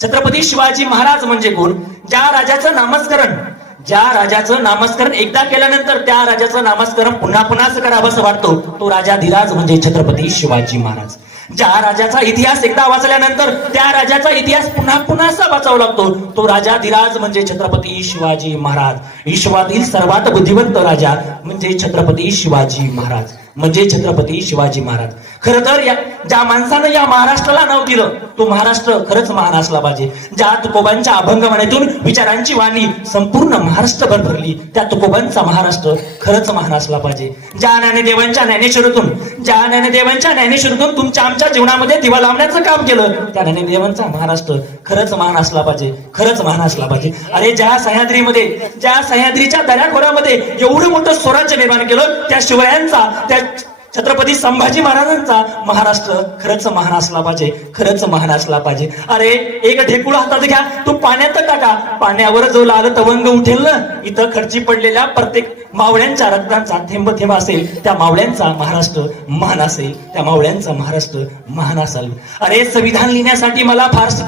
छत्रपती शिवाजी महाराज म्हणजे कोण? ज्या राजाचं नामस्मरण एकदा केल्यानंतर त्या राजाचं नामस्मरण पुन्हा पुन्हाच करावंसं वाटतं, तो राजाधिराज म्हणजे छत्रपती शिवाजी महाराज. ज्या राजाचा इतिहास एकदा वाचल्यानंतर त्या राजाचा इतिहास पुन्हा पुन्हा वाचावा लागतो, तो राजाधिराज म्हणजे छत्रपती शिवाजी महाराज. विश्वातील सर्वात बुद्धिवंत राजा म्हणजे छत्रपती शिवाजी महाराज, म्हणजे छत्रपती शिवाजी महाराज. खरं तर ज्या माणसानं या महाराष्ट्राला नाव दिलं तो महाराष्ट्र खरंच महान असला पाहिजे. ज्या तुकोबांच्या अभंगवाणीतून विचारांची वाणी संपूर्ण महाराष्ट्रभर भरली त्या तुकोबांचा महाराष्ट्र खरंच महान असला पाहिजे. ज्या ज्ञानेदेवांच्या ज्ञानेश्वरीतून तुमच्या आमच्या जीवनामध्ये दिवा लावण्याचं काम केलं त्या ज्ञानेदेवांचा महाराष्ट्र खरंच महान असला पाहिजे, खरंच महान असला पाहिजे. अरे ज्या सह्याद्रीच्या दऱ्याखोऱ्यामध्ये एवढं मोठं स्वराज्य निर्माण केलं त्या शिवरायांचा, त्या छत्रपती संभाजी महाराजांचा महाराष्ट्र खरंच महान असला पाहिजे, खरंच महान असला पाहिजे. अरे एक ढेकूळ हातात घ्या, तो पाण्यात टाका, पाण्यावर जो लाल तवंग उठेल ना, इथं खर्ची पडलेल्या प्रत्येक मावळ्यांच्या रक्तांचा थेंब थेंब असेल, त्या मावळ्यांचा महाराष्ट्र महान असेल, त्या मावळ्यांचा महाराष्ट्र महान असेल. अरे संविधान लिहिण्यासाठी मला फारसे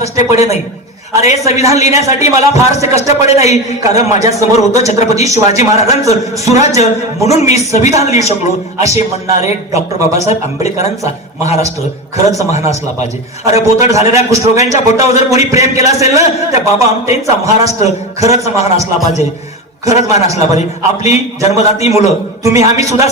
कष्ट पडे नाही, कारण माझ्या समोर होतं छत्रपती शिवाजी महाराजांचं सुराज्य, म्हणून मी संविधान लिहू शकलो असे म्हणणारे डॉक्टर बाबासाहेब आंबेडकरांचा महाराष्ट्र खरंच महान असला पाहिजे. अरे बोथट झालेल्या कुष्ठरोग्यांच्या बोटावर जर कोणी प्रेम केलं असेल ना, त्या बाबा आमटेंचा महाराष्ट्र खरंच महान असला पाहिजे, खरंच मान असला पाहिजे. आपली जन्मदाती मुलं तुम्ही आम्ही सुद्धा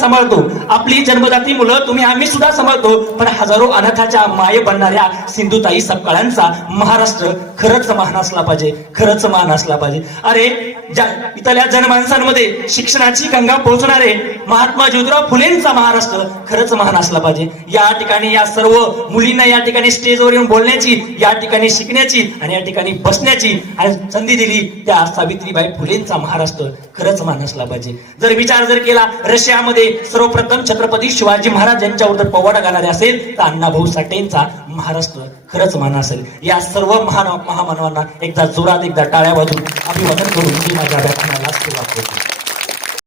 सांभाळतो, पण हजारो अनाथाच्या माये बनणाऱ्या सिंधुताई सपकाळांचा महाराष्ट्र खरंच महान असला पाहिजे, खरंच महान असला पाहिजे. अरे इथल्या जनमानसांमध्ये शिक्षणाची गंगा पोहोचणारे महात्मा ज्योतिराव फुलेंचा महाराष्ट्र खरंच महान असला पाहिजे. या ठिकाणी या सर्व मुलींना या ठिकाणी स्टेजवर येऊन बोलण्याची, या ठिकाणी शिकण्याची आणि या ठिकाणी बसण्याची संधी दिली त्या सावित्रीबाई फुलेंचा महाराष्ट्र खरंच मान असला पाहिजे. जर विचार केला रशियामध्ये सर्वप्रथम छत्रपती शिवाजी महाराज यांच्यावर जर पोवाडा घालणारे असेल तर अण्णाभाऊ साठेंचा महाराष्ट्र खरंच मान असेल. या सर्व महामानवांना एकदा जोरात एकदा टाळ्या वाजून अभिवादन करून मी माझ्या व्याख्यानाला सुरुवात करतो.